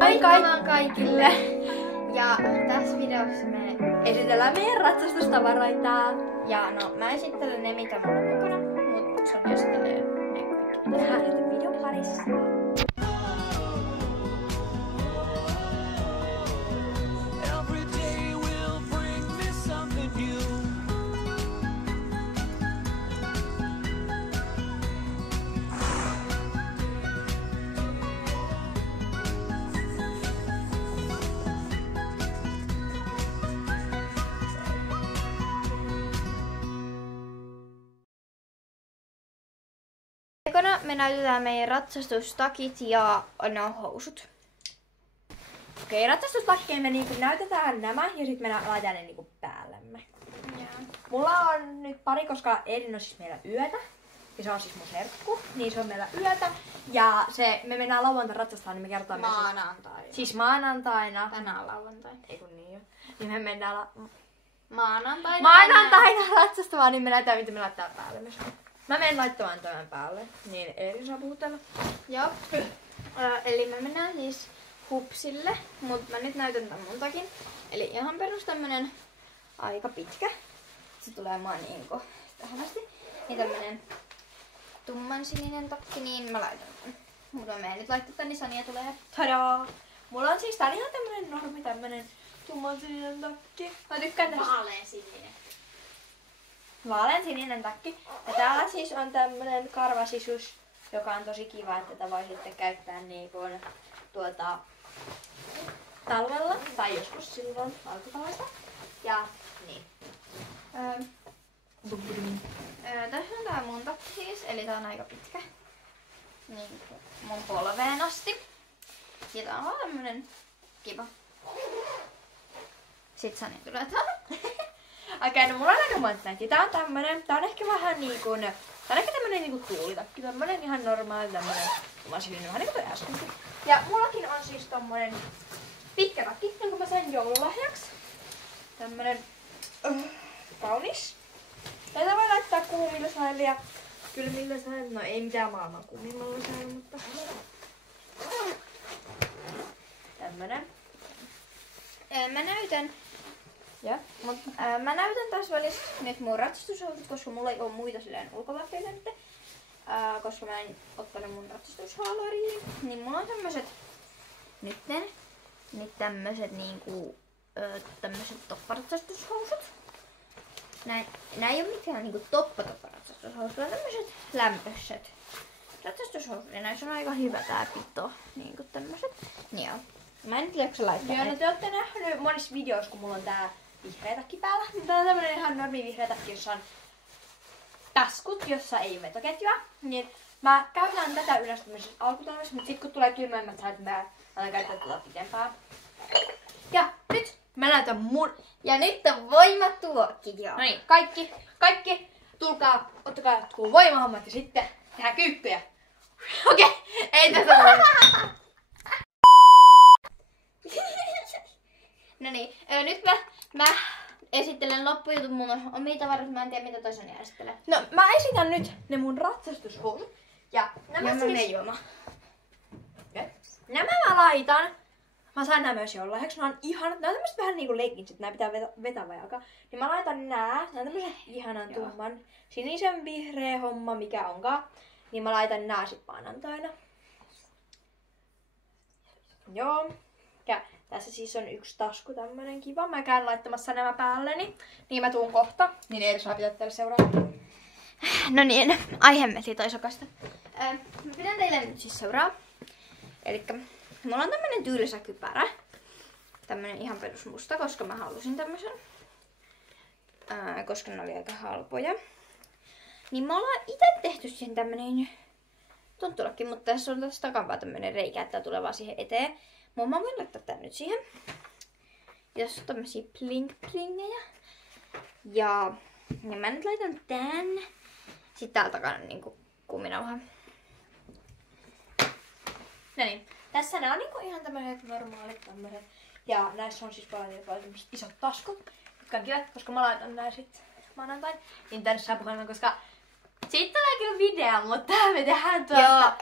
Moikka kaikille! Ja tässä videossa me esitellään meidän ratsastustavaroita. Ja no, mä esittelen ne, mitä mulla on mukana, mut Sonja esittelee ne kaikki. Tehdään nyt videon parissa. Ekana me näytetään meidän ratsastustakit ja housut. Okei, ratsastustakkiin me niinku näytetään nämä ja sitten me laitetaan ne niinku päällemme. Mulla on nyt pari, koska Elin on siis meillä yötä. Ja se on siis mun serkku. Niin se on meillä yötä. Ja me mennään lauantaina ratsastaan, niin me kerrotaan maanantaina. Siis maanantaina. Tänään on lauantai. Ei kun niin jo. Niin me mennään maanantaina ratsastamaan, niin me näytetään mitä me laittaa päälle myös. Mä menen laittamaan tämän päälle, niin Elin saa puhutella. Joo. Eli me mennään siis hupsille, mutta mä nyt näytän tän mun takin. Eli ihan perus tämmönen aika pitkä. Se tulee niinku tähän asti. Niin tämmönen tummansininen takki, niin mä laitan tän. Mutta mä menen nyt laittaa tän, niin Sania tulee. Tadaa! Mulla on siis tää ihan tämmönen normi, tämmönen tummansininen takki. Mä tykkään tästä. Vaaleansininen takki. Ja täällä siis on tämmönen karvasisus, joka on tosi kiva, että tätä voi sitten käyttää niinku talvella tai joskus silloin alkutalvesta. Ja niin. Tässä on tää mun takki siis, eli tää on aika pitkä. Niin mun polveen asti. Ja tää on vaan tämmönen kiva. Sit Sani tulee täällä. Okei, no mulla on aika monta näitä. Tää on tämmönen, tää on ehkä vähän niinku, tää on ehkä tämmönen niinku tuulitakki. Tämmönen ihan normaali tämmönen, mä silleen vähän niinku toi äskenkin. Ja mullakin on siis tommonen pitkä takki, jonka mä sain joululahjaksi. Tämmönen kaunis. Tätä voi laittaa kuumille säille ja kylmille säille. No ei mitään maailman kuumimmalla säille, mutta tämmönen. Mä näytän. Ja? Mä näytän tässä välissä nyt mun ratsastushousut, koska mulla ei oo muita silleen ulkovaatteita nyt. Koska mä en ottanut mun ratsastushaalaria. Niin mulla on tämmöset nyt tämmöset niinku tämmöset topparatsastushousut. Nää ei oo mitään niinku topparatsastushousut, vaan tämmöset lämpöiset ratsastushousut. Ja näissä on aika hyvä tää pito. Niinku tämmöset. Joo. Mä en tiedä, onko laittaa. Joo, no te ootte nähnyt monissa videoissa, kun mulla on tää vihreä takki päällä. Tää on tämmönen ihan normi vihreä takki, jossa on taskut, jossa ei vetoketjua. Niin mä käytän tätä yleensä tämmöisessä alkutalvessa, mutta sit kun tulee kylmemmät säät, mä alan käyttää tätä pitempään. Ja nyt mä näytän mun. Ja nyt on voimatuokki, joo. No niin, kaikki, tulkaa, ottakaa voimahommat ja sitten tehdään kyykkyjä. Okei, ei tässä ole. No niin, nyt mä esittelen loppujutun mun omia tavaroita, mä en tiedä mitä toi Sonja esittelee. No mä esitän nyt ne mun ratsastushousut. Ja nämä ja siis... juoma. Nämä mä laitan. Mä sain nämä myös joululahjaksi. Nämä on ihanat. Nämä on tämmöset vähän niinku leggingsit. Nämä pitää vetää vai alkaa. Niin mä laitan nämä. Nämä on tämmösen ihanan tumman sinisen vihreä homma, mikä onkaan. Niin mä laitan nää sit maanantaina. Joo. Ja tässä siis on yksi tasku, tämmönen kiva. Mä käyn laittamassa nämä päälleni. Niin mä tuun kohta. Niin ei saa pitää teille seuraava. No niin, aiheemme siitä isokasta. Mä pidän teille nyt siis seuraava. Elikkä mulla on tämmönen tyylisä kypärä. Tämmönen ihan perusmusta, koska mä halusin tämmösen. Koska ne oli aika halpoja. Niin me ollaan ite tehty siihen tämmönen tonttulakki, mutta tässä on tässä takana tämmönen reikä, että tulee vaan siihen eteen. Mä voin laittaa tän nyt siihen. Ja tässä on tämmösiä plingejä. Ja mä nyt laitan tän. Sitten täällä takana on niinku kuminauha. No niin. Tässä nää on niinku ihan tämmöiset normaalit tämmöiset. Ja näissä on siis paljon tämmöiset isot taskut, jotka on kivat, koska mä laitan nää sit maanantain. Niin tänne saa puhelman, koska siitä tulee kyllä video, mutta me tehdään Joo.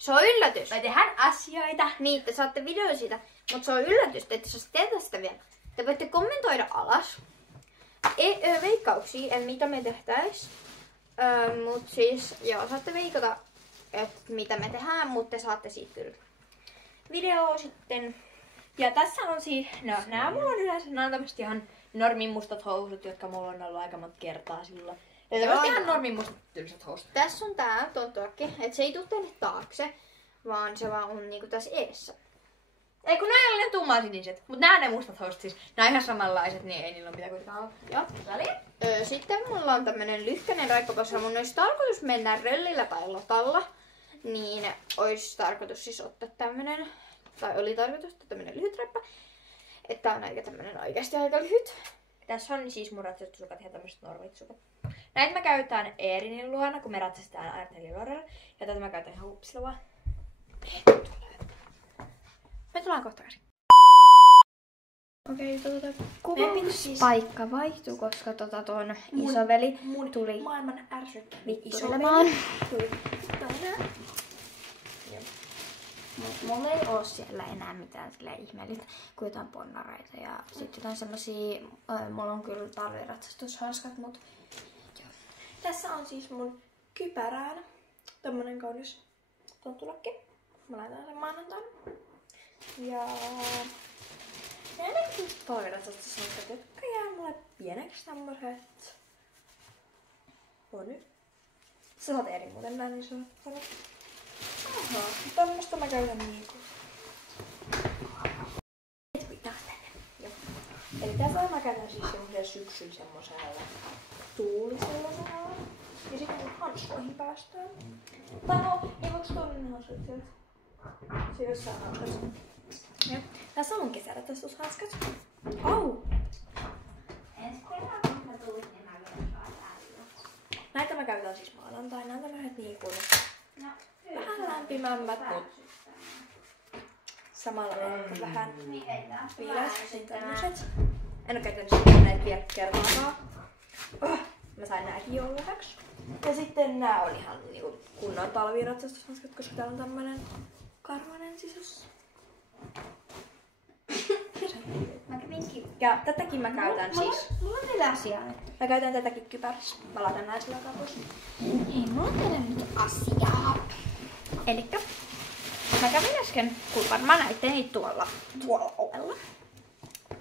Se on yllätys. Me tehdään asioita. Niin, te saatte video siitä. Mutta se on yllätys, että jos teette sitä vielä. Te voitte kommentoida alas veikkauksia, mitä me tehtäis. Mut siis, joo, saatte veikata, että mitä me tehdään, mutta te saatte siitä kyllä videoa sitten. Ja tässä on siis, no nää mulla on yleensä, nää on tämmöset ihan normin mustat housut, jotka mulla on ollut aika monta kertaa silloin. Ja tämmöset ihan normin mustat tylsät housut. Tässä on tää tonttuakki, että se ei tuu tänne taakse, vaan se vaan on niinku tässä eessä. Ei kun nää on ne tummansiniset, mut nää on ne mustat housut siis. Nää on ihan samanlaiset, niin ei niillä ole mitään kuitenkaan olla. Joo, väliä. Sitten mulla on tämmönen lyhkänen raippa, koska mun olisi tarkoitus mennä röllillä tai lotalla. Niin olisi tarkoitus siis ottaa tämmönen, tai oli tarkoitus ottaa tämmönen lyhyt raippa. Että on aika tämmönen oikeasti aika lyhyt. Tässä on siis mun ratsastussukat, ihan tämmöset normit-sukat. Näitä mä käytän Eerinin luona, kun me ratsastetaan Artelilorella. Ja tätä mä käytän ihan Hupsilla vaan. Me tullaan kohta käsin. Okei, kuvauspaikka vaihtui, koska tuon isoveli tuli maailman ärsyttävin vittuilemaan. Mulla ei oo siellä enää mitään ihmeellistä kuin jotain ponnareita ja sitten jotain semmosia, mulla on kyllä talviratsastushanskat, mut joo. Tässä on siis mun kypärään tommonen kaunis tonttulakki. Mä laitan sen maanantaina. Ja näin talviratsastushanskat, jotka jää mulle pieneksi tämmöset. On nyt. Sä saat eri muuten näin niin sun sanot. Aha, tämmöstä mä käytän niinku. Eli tässä mä käytän siis semmosen syksyn semmosella tuulisella sanalla. Ja sitten hanskoihin päästään. Tai no, ei voiko toinen hanskat sieltä? Se jossain hanskat. Ja tässä on mun kesäratsastushanskat. Au! Näitä mä käytän siis maanantaina. Näitä mä niinku vähän lämpimämmät, mut samalla vähän viileiset tämmöset. En oo käytänyt sitten näitä vielä kertaakaan. Mä sain nääkin joululahjaksi. Ja sitten nää on ihan niinku kunnon talviratsastushanskat, koska täällä on tämmönen karvanen sisus. Ja tätäkin mä käytän siis. Mulla on teille asiaa nyt. Mä käytän tätäkin kypärässä. Mä laitan nää sillä kapussa. Ei, mulla on teille nyt asiaa. Elikkä mä kävin äsken, kun varmaan näitte niitä tuolla ovella.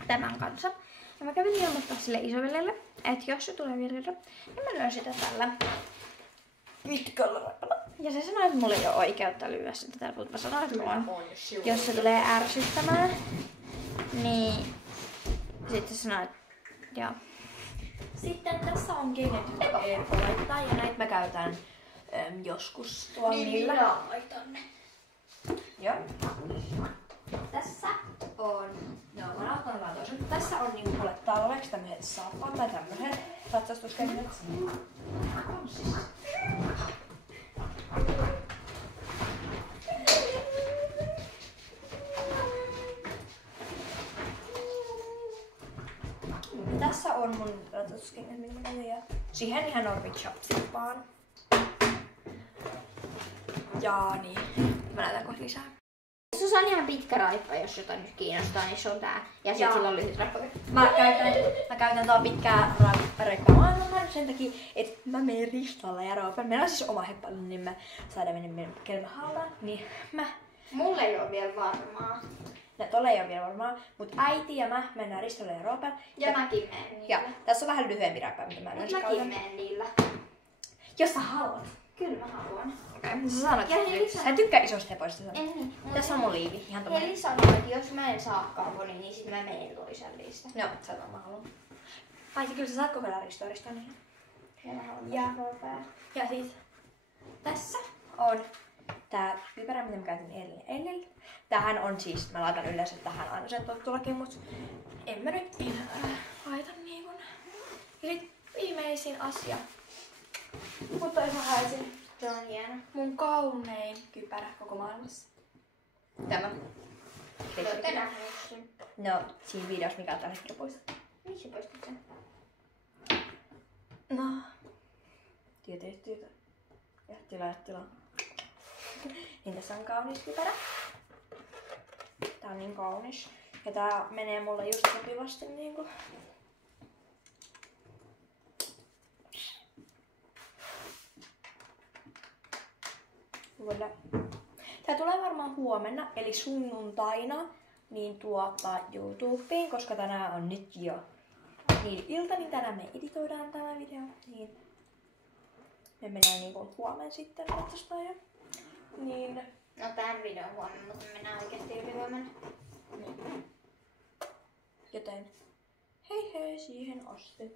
Tämän kanssa. Ja mä kävin ilmoittaa sille isovelelle, että jos se tulee virheellä, niin mä lyön sitä tällä pitkällä raipalla. Ja se sanoi, että mulla ei ole oikeutta lyödä sitä tällä, mutta mä sanoin, että mulla on, jos se tulee ärsyttämään, niin sitten se sanoi, että joo. Sitten tässä on Genetyt airfryerita ja näitä mä käytän joskus tuolla niillä. Minä laitan ne. Joo. Tässä on, joo mä otan vaan toisen. Tässä on niinku mulle talveksi tämmöset saappaat tai tämmöset ratsastuskengät. Tässä on mun ratsastuskengät, mitä mä käytän, ja siihen ihan normit shopsit vaan. Ja niin, mä näytän kohta lisää. Se on ihan pitkä raippa, jos jotain nyt kiinnostaa, niin se on tää. Ja sit sillä on lyhyt raippa. Mä käytän tää pitkää raippaa sen takia, että mä menen Ristalla ja Roopen. Meillä on siis oma heppaili, niin mä saadaan mennä meidän kelmähallaan. Niin Mulle ei oo vielä varmaa. No tolle ei oo vielä varmaa, mut äiti ja mä mennään Ristolle ja Roopen. Ja mäkin menen niillä. Ja tässä on vähän lyhyempi raippa, mitä mä yleensä mäkin menen niillä. Jos sä haluat. Kyllä mä haluan. Okei, sä sanot, että sä tykkää isosta hepoista. En niin. Tässä on mun liivi, ihan tommonen. Eli sanoo, että jos mä en saakaan poni, niin sit mä menen toisellista. Joo, sä mä haluan. Paitsi kyllä sä saat kokeilla Ristoa niin. Ja siis tässä on tää kypärä, mitä mä käytin eilen. Tähän on siis, mä laitan yleensä tähän aina sen tottulakin, mut en mä nyt enää laita niinkun. Ja sit viimeisin asia. Mutta jos mä haisin. Se on hieno. Mun kaunein kypärä koko maailmassa. Tämä. Olette nähneet sen? No, siinä videossa mikä on tällä hetkellä poistettu. Missä poistit sen? No. Tieto. Jättila. Niin tässä on kaunis kypärä. Tää on niin kaunis. Ja tää menee mulle just sopivasti niinku. Tää tulee varmaan huomenna, eli sunnuntaina, niin YouTubeen, koska tänään on nyt jo niin ilta, niin tänään me editoidaan tämä video. Niin me menee niinku huomenna sitten ratsastaan. Niin. No tän videon huomenna, mutta mennään oikeesti yli huomenna. Niin. Joten hei hei siihen asti.